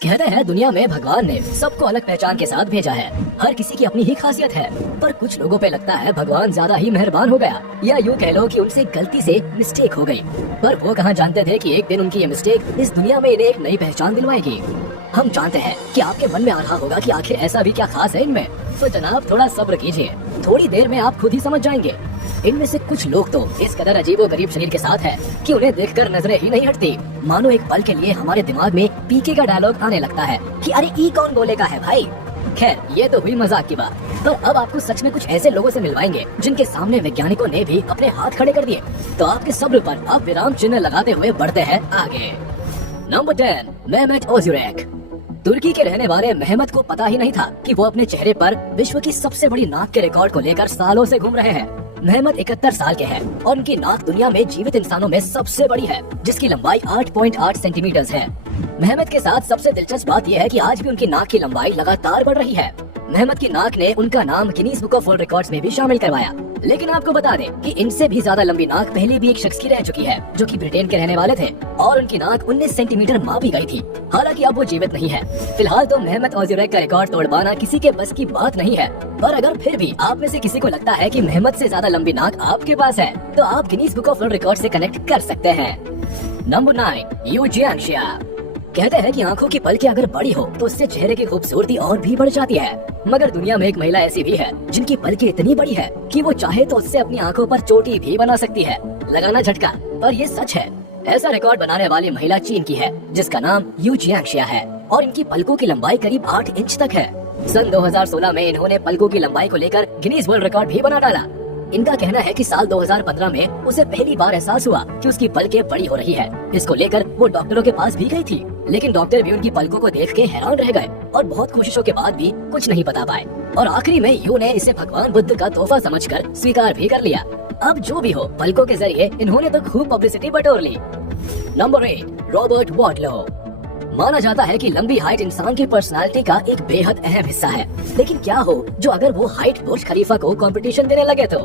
कहते हैं दुनिया में भगवान ने सबको अलग पहचान के साथ भेजा है। हर किसी की अपनी ही खासियत है, पर कुछ लोगों पे लगता है भगवान ज्यादा ही मेहरबान हो गया, या यूँ कह लो कि उनसे गलती से मिस्टेक हो गई। पर वो कहाँ जानते थे कि एक दिन उनकी ये मिस्टेक इस दुनिया में इन्हें एक नई पहचान दिलवाएगी। हम जानते हैं कि आपके मन में आ रहा होगा कि आखिर ऐसा भी क्या खास है इनमें। तो जनाब थोड़ा सब्र कीजिए, थोड़ी देर में आप खुद ही समझ जाएंगे। इनमें से कुछ लोग तो इस कदर अजीबोगरीब शरीर के साथ है कि उन्हें देखकर नजरें ही नहीं हटती। मानो एक पल के लिए हमारे दिमाग में पीके का डायलॉग आने लगता है कि अरे ई कौन बोलेगा है भाई। खैर ये तो हुई मजाक की बात, पर अब आपको सच में कुछ ऐसे लोगों से मिलवाएंगे जिनके सामने वैज्ञानिकों ने भी अपने हाथ खड़े कर दिए। तो आपके सब्र पर आप विराम चिन्ह लगाते हुए बढ़ते हैं आगे। Number 10, Mehmet ओज़ुरेक। तुर्की के रहने वाले मेहमत को पता ही नहीं था कि वो अपने चेहरे पर विश्व की सबसे बड़ी नाक के रिकॉर्ड को लेकर सालों से घूम रहे हैं। मेहमत 71 साल के हैं और उनकी नाक दुनिया में जीवित इंसानों में सबसे बड़ी है, जिसकी लंबाई 8.8 सेंटीमीटर है। मेहमत के साथ सबसे दिलचस्प बात यह है कि आज भी उनकी नाक की लंबाई लगातार बढ़ रही है। मेहमत की नाक ने उनका नाम Guinness Book of world records में भी शामिल करवाया। लेकिन आपको बता दें कि इनसे भी ज्यादा लंबी नाक पहले भी एक शख्स की रह चुकी है, जो कि ब्रिटेन के रहने वाले थे और उनकी नाक 19 सेंटीमीटर मापी गई थी। हालांकि अब वो जीवित नहीं है। फिलहाल तो मेहमत ओज़ुरेक का रिकॉर्ड तोड़ पाना किसी के बस की बात नहीं है, पर अगर फिर भी आप में से किसी को लगता है कि मेहमत से ज्यादा लंबी नाक आपके पास है, तो आप Guinness Book of World Record से कनेक्ट कर सकते हैं। Number 9, Yu Jiangxia. कहते हैं कि आंखों की पलकें अगर बड़ी हो तो उससे चेहरे की खूबसूरती और भी बढ़ जाती है। मगर दुनिया में एक महिला ऐसी भी है जिनकी पलकें इतनी बड़ी है कि वो चाहे तो उससे अपनी आंखों पर चोटी भी बना सकती है। लगाना झटका, पर ये सच है। ऐसा रिकॉर्ड बनाने वाली महिला चीन की है, जिसका नाम यू जियांगशिया है और इनकी पलकों की लंबाई करीब 8 इंच तक है। सन 2016 में इन्होंने पलकों की लंबाई को लेकर गिनीज वर्ल्ड रिकॉर्ड भी बना डाला। इनका कहना है कि साल 2015 में उसे पहली बार एहसास हुआ कि उसकी पलकें बड़ी हो रही है। इसको लेकर वो डॉक्टरों के पास भी गई थी, लेकिन डॉक्टर भी उनकी पलकों को देख के हैरान रह गए और बहुत कोशिशों के बाद भी कुछ नहीं बता पाए। और आखिरी में यू ने इसे भगवान बुद्ध का तोहफा समझकर स्वीकार भी कर लिया। अब जो भी हो, पलकों के जरिए इन्होंने तो खूब पब्लिसिटी बटोर ली। Number 8, Robert वाटलो। माना जाता है कि लंबी हाइट इंसान की पर्सनालिटी का एक बेहद अहम हिस्सा है, लेकिन क्या हो जो अगर वो हाइट बुर्ज खलीफा को कंपटीशन देने लगे तो।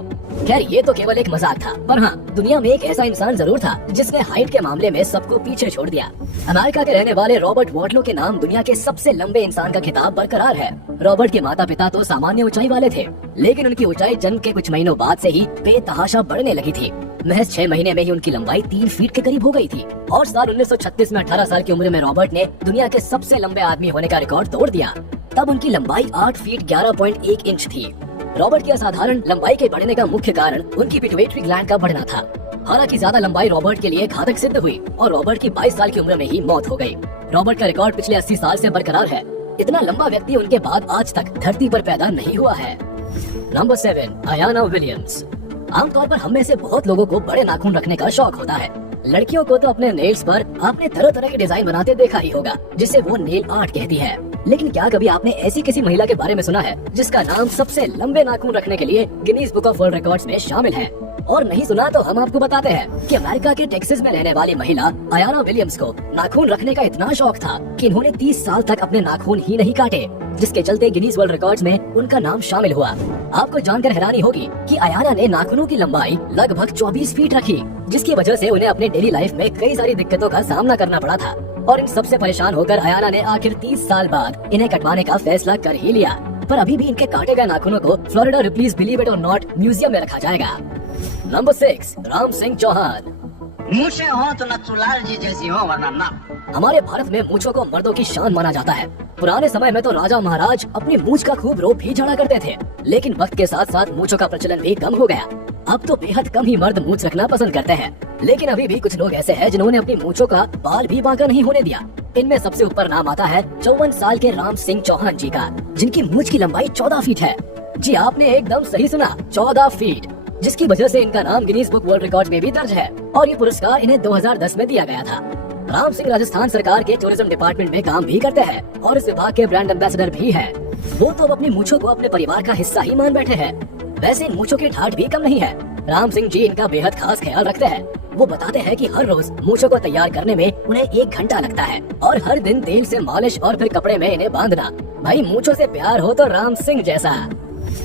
खैर ये तो केवल एक मजाक था, पर हाँ, दुनिया में एक ऐसा इंसान जरूर था जिसने हाइट के मामले में सबको पीछे छोड़ दिया। अमेरिका के रहने वाले रॉबर्ट वाटलो के नाम दुनिया के सबसे लंबे इंसान का खिताब बरकरार है। रॉबर्ट के माता पिता तो सामान्य ऊंचाई वाले थे, लेकिन उनकी ऊंचाई जन्म के कुछ महीनों बाद से ही बेतहाशा बढ़ने लगी थी। महज 6 महीने में ही उनकी लंबाई 3 फीट के करीब हो गई थी और साल 1936 में 18 साल की उम्र में रॉबर्ट ने दुनिया के सबसे लंबे आदमी होने का रिकॉर्ड तोड़ दिया। तब उनकी लंबाई 8 फीट 11.1 इंच थी। रॉबर्ट की असाधारण लंबाई के बढ़ने का मुख्य कारण उनकी पिट्यूटरी ग्लैंड का बढ़ना था। हालांकि ज्यादा लंबाई रॉबर्ट के लिए घातक सिद्ध हुई और रॉबर्ट की 22 साल की उम्र में ही मौत हो गई। रॉबर्ट का रिकॉर्ड पिछले 80 साल से बरकरार है। इतना लंबा व्यक्ति उनके बाद आज तक धरती पर पैदा नहीं हुआ है। Number 7, Ayana Williams. आमतौर पर हम में से बहुत लोगों को बड़े नाखून रखने का शौक होता है। लड़कियों को तो अपने नेल्स पर आपने तरह तरह के डिजाइन बनाते देखा ही होगा, जिसे वो नेल आर्ट कहती है। लेकिन क्या कभी आपने ऐसी किसी महिला के बारे में सुना है जिसका नाम सबसे लंबे नाखून रखने के लिए Guinness Book of world records में शामिल है? और नहीं सुना तो हम आपको बताते हैं कि अमेरिका के टेक्सास में रहने वाली महिला अयाना विलियम्स को नाखून रखने का इतना शौक था कि इन्होंने 30 साल तक अपने नाखून ही नहीं काटे, जिसके चलते गिनीज वर्ल्ड रिकॉर्ड्स में उनका नाम शामिल हुआ। आपको जानकर हैरानी होगी कि अयाना ने नाखूनों की लंबाई लगभग 24 फीट रखी, जिसकी वजह से उन्हें अपने डेली लाइफ में कई सारी दिक्कतों का सामना करना पड़ा था। और इन सबसे परेशान होकर अयाना ने आखिर 30 साल बाद इन्हें कटवाने का फैसला कर ही लिया। पर अभी भी इनके काटे गए नाखूनों को फ्लोरिडा रिप्लीज बिलीव इट और नॉट म्यूजियम में रखा जाएगा। नंबर 6, राम सिंह चौहान। मूछें हो तो नथुलाल जी जैसी हो, वरना ना। हमारे भारत में मूंछों को मर्दों की शान माना जाता है। पुराने समय में तो राजा महाराज अपनी मूंछ का खूब रोप भी झाड़ा करते थे, लेकिन वक्त के साथ साथ मूंछों का प्रचलन भी कम हो गया। अब तो बेहद कम ही मर्द मूंछ रखना पसंद करते हैं, लेकिन अभी भी कुछ लोग ऐसे हैं जिन्होंने अपनी मूंछों का बाल भी बांका नहीं होने दिया। इनमें सबसे ऊपर नाम आता है 54 साल के राम सिंह चौहान जी का, जिनकी मूंछ की लंबाई 14 फीट है। जी आपने एकदम सही सुना, 14 फीट, जिसकी वजह से इनका नाम गिनीज बुक वर्ल्ड रिकॉर्ड में भी दर्ज है और ये पुरस्कार इन्हें 2010 में दिया गया था। राम सिंह राजस्थान सरकार के टूरिज्म डिपार्टमेंट में काम भी करते हैं और इस विभाग के ब्रांड एम्बेसडर भी हैं। वो तो अपनी मूंछों को अपने परिवार का हिस्सा ही मान बैठे हैं। वैसे इन मूंछों की ठाठ भी कम नहीं है। राम सिंह जी इनका बेहद खास ख्याल रखते हैं। वो बताते हैं कि हर रोज मूंछों को तैयार करने में उन्हें 1 घंटा लगता है और हर दिन तेल से मालिश और फिर कपड़े में इन्हें बांधना। भाई मूंछों से प्यार हो तो राम सिंह जैसा।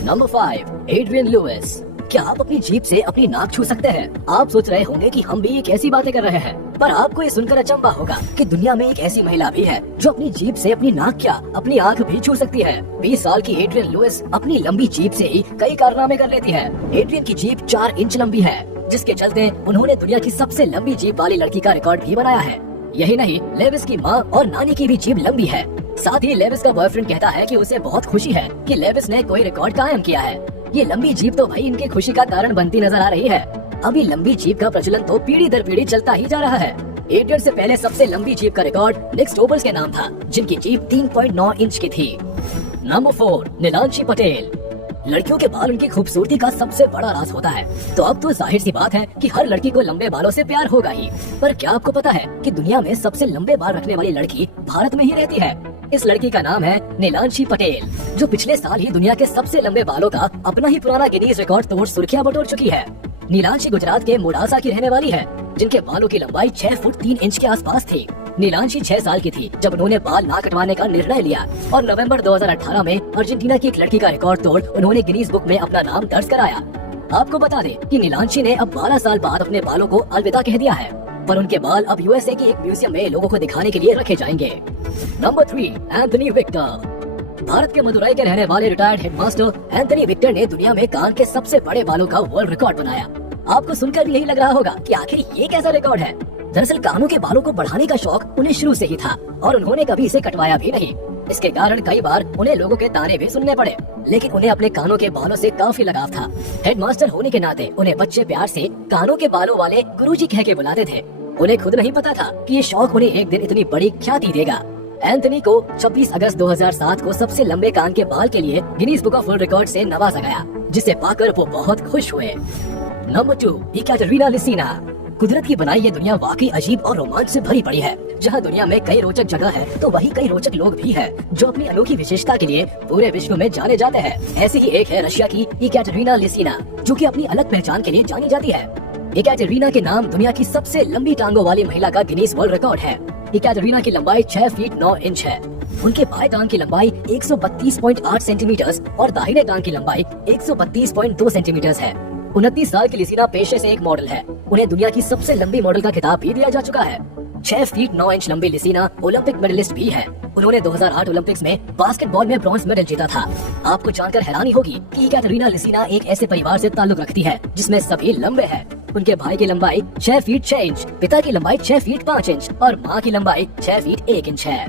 Number 5, Adrian Lewis. क्या आप अपनी जीभ से अपनी नाक छू सकते हैं? आप सोच रहे होंगे कि हम भी एक ऐसी बातें कर रहे हैं, पर आपको ये सुनकर अचंभा होगा कि दुनिया में एक ऐसी महिला भी है जो अपनी जीभ से अपनी नाक क्या अपनी आंख भी छू सकती है। 20 साल की एड्रियन लुइस अपनी लंबी जीभ से ही कई कारनामे कर लेती है। एड्रियन की जीभ 4 इंच लंबी है, जिसके चलते उन्होंने दुनिया की सबसे लंबी जीभ वाली लड़की का रिकॉर्ड भी बनाया है। यही नहीं, लेविस की माँ और नानी की भी जीभ लंबी है। साथ ही लेविस का बॉयफ्रेंड कहता है कि उसे बहुत खुशी है कि लेविस ने कोई रिकॉर्ड कायम किया है। ये लंबी जीभ तो भाई इनकी खुशी का कारण बनती नजर आ रही है। अभी लंबी जीभ का प्रचलन तो पीढ़ी दर पीढ़ी चलता ही जा रहा है। एड्रियन से पहले सबसे लंबी जीभ का रिकॉर्ड निक स्टोबल्स के नाम था, जिनकी जीभ 3.9 इंच की थी। नंबर 4, नीलांशी पटेल। लड़कियों के बाल उनकी खूबसूरती का सबसे बड़ा राज होता है, तो अब तो जाहिर सी बात है कि हर लड़की को लंबे बालों से प्यार होगा ही। पर क्या आपको पता है कि दुनिया में सबसे लंबे बाल रखने वाली लड़की भारत में ही रहती है? इस लड़की का नाम है नीलांशी पटेल, जो पिछले साल ही दुनिया के सबसे लंबे बालों का अपना ही पुराना गिनीज रिकॉर्ड तोड़ सुर्खियां बटोर चुकी है। नीलांशी गुजरात के मोडासा की रहने वाली है, जिनके बालों की लंबाई 6 फुट 3 इंच के आसपास थी। नीलांशी 6 साल की थी जब उन्होंने बाल ना कटवाने का निर्णय लिया और नवंबर 2018 में अर्जेंटीना की एक लड़की का रिकॉर्ड तोड़ उन्होंने गिनीज बुक में अपना नाम दर्ज कराया। आपको बता दें कि नीलांशी ने अब 12 साल बाद अपने बालों को अलविदा कह दिया है, पर उनके बाल अब यूएसए के एक म्यूजियम में लोगों को दिखाने के लिए रखे जाएंगे। Number 3, Anthony Victor. भारत के मदुरई के रहने वाले रिटायर्ड हेडमास्टर एंथनी विक्टर ने दुनिया में कान के सबसे बड़े बालों का वर्ल्ड रिकॉर्ड बनाया। आपको सुनकर भी यही लग रहा होगा कि आखिर ये कैसा रिकॉर्ड है। दरअसल कानों के बालों को बढ़ाने का शौक उन्हें शुरू से ही था और उन्होंने कभी इसे कटवाया भी नहीं। इसके कारण कई बार उन्हें लोगों के ताने भी सुनने पड़े, लेकिन उन्हें अपने कानों के बालों से काफी लगाव था। हेडमास्टर होने के नाते उन्हें बच्चे प्यार से कानों के बालों वाले गुरुजी कह के बुलाते थे। उन्हें खुद नहीं पता था कि ये शौक उन्हें एक दिन इतनी बड़ी ख्याति देगा। एंथनी को 26 अगस्त 2007 को सबसे लंबे कान के बाल के लिए Guinness Book of World Record से नवाजा गया, जिसे पाकर वो बहुत खुश हुए। Number 2, Ekaterina Lisina. कुदरत की बनाई ये दुनिया वाकई अजीब और रोमांच से भरी पड़ी है। जहाँ दुनिया में कई रोचक जगह है, तो वहीं कई रोचक लोग भी हैं, जो अपनी अनोखी विशेषता के लिए पूरे विश्व में जाने जाते हैं। ऐसी ही एक है रशिया की इकाटेरिना लिसिना, जो कि अपनी अलग पहचान के लिए जानी जाती है। इकाटेरिना के नाम दुनिया की सबसे लंबी टांगों वाली महिला का गिनीज वर्ल्ड रिकॉर्ड है। इकाटेरिना की लंबाई 6 फीट 9 इंच है। उनके बाएं टांग की लंबाई 132.8 सेंटीमीटर और दाहिने टांग की लंबाई 132.2 सेंटीमीटर है। 29 साल की लिसिना पेशे से एक मॉडल है। उन्हें दुनिया की सबसे लंबी मॉडल का खिताब भी दिया जा चुका है। 6 फीट 9 इंच लंबी लिसिना ओलंपिक मेडलिस्ट भी है। उन्होंने 2008 ओलंपिक्स में बास्केटबॉल में ब्रॉन्ज मेडल जीता था। आपको जानकर हैरानी होगी कि इकाटेरिना लिसिना एक ऐसे परिवार से ताल्लुक रखती है जिसमें सभी लंबे हैं। उनके भाई की लंबाई 6 फीट 6 इंच, पिता की लंबाई 6 फीट 5 इंच और माँ की लंबाई 6 फीट 1 इंच है।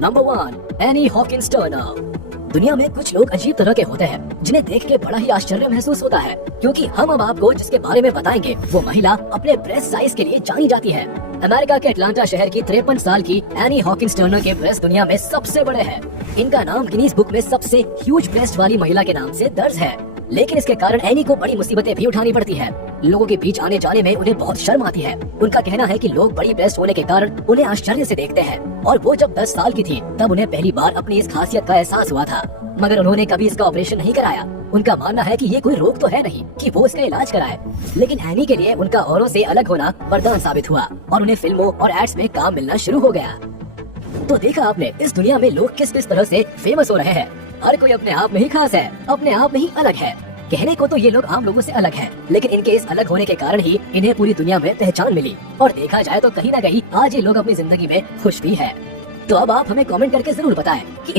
Number 1, any Hawkins Turner. दुनिया में कुछ लोग अजीब तरह के होते हैं जिन्हें देख के बड़ा ही आश्चर्य महसूस होता है, क्योंकि हम अब आपको जिसके बारे में बताएंगे वो महिला अपने ब्रेस्ट साइज के लिए जानी जाती है। अमेरिका के अटलांटा शहर की 53 साल की एनी हॉकिंस टर्नर के ब्रेस्ट दुनिया में सबसे बड़े हैं। इनका नाम गिनीज बुक में सबसे ह्यूज ब्रेस्ट वाली महिला के नाम से दर्ज है, लेकिन इसके कारण एनी को बड़ी मुसीबतें भी उठानी पड़ती है। लोगों के बीच आने जाने में उन्हें बहुत शर्म आती है। उनका कहना है कि लोग बड़ी ब्रेस्ट होने के कारण उन्हें आश्चर्य से देखते हैं, और वो जब 10 साल की थी तब उन्हें पहली बार अपनी इस खासियत का एहसास हुआ था, मगर उन्होंने कभी इसका ऑपरेशन नहीं कराया। उनका मानना है कि ये कोई रोग तो है नहीं कि वो इसका इलाज कराए, लेकिन एनी के लिए उनका औरों से अलग होना वरदान साबित हुआ और उन्हें फिल्मों और एड्स में काम मिलना शुरू हो गया। तो देखा आपने, इस दुनिया में लोग किस किस तरह से फेमस हो रहे हैं। हर कोई अपने आप में ही खास है, अपने आप में ही अलग है। कहने को तो ये लोग आम लोगों से अलग हैं, लेकिन इनके इस अलग होने के कारण ही इन्हें पूरी दुनिया में पहचान मिली। और देखा जाए तो कहीं ना कहीं आज ये लोग अपनी जिंदगी में खुश भी है। तो अब आप हमें कमेंट करके जरूर बताएं कि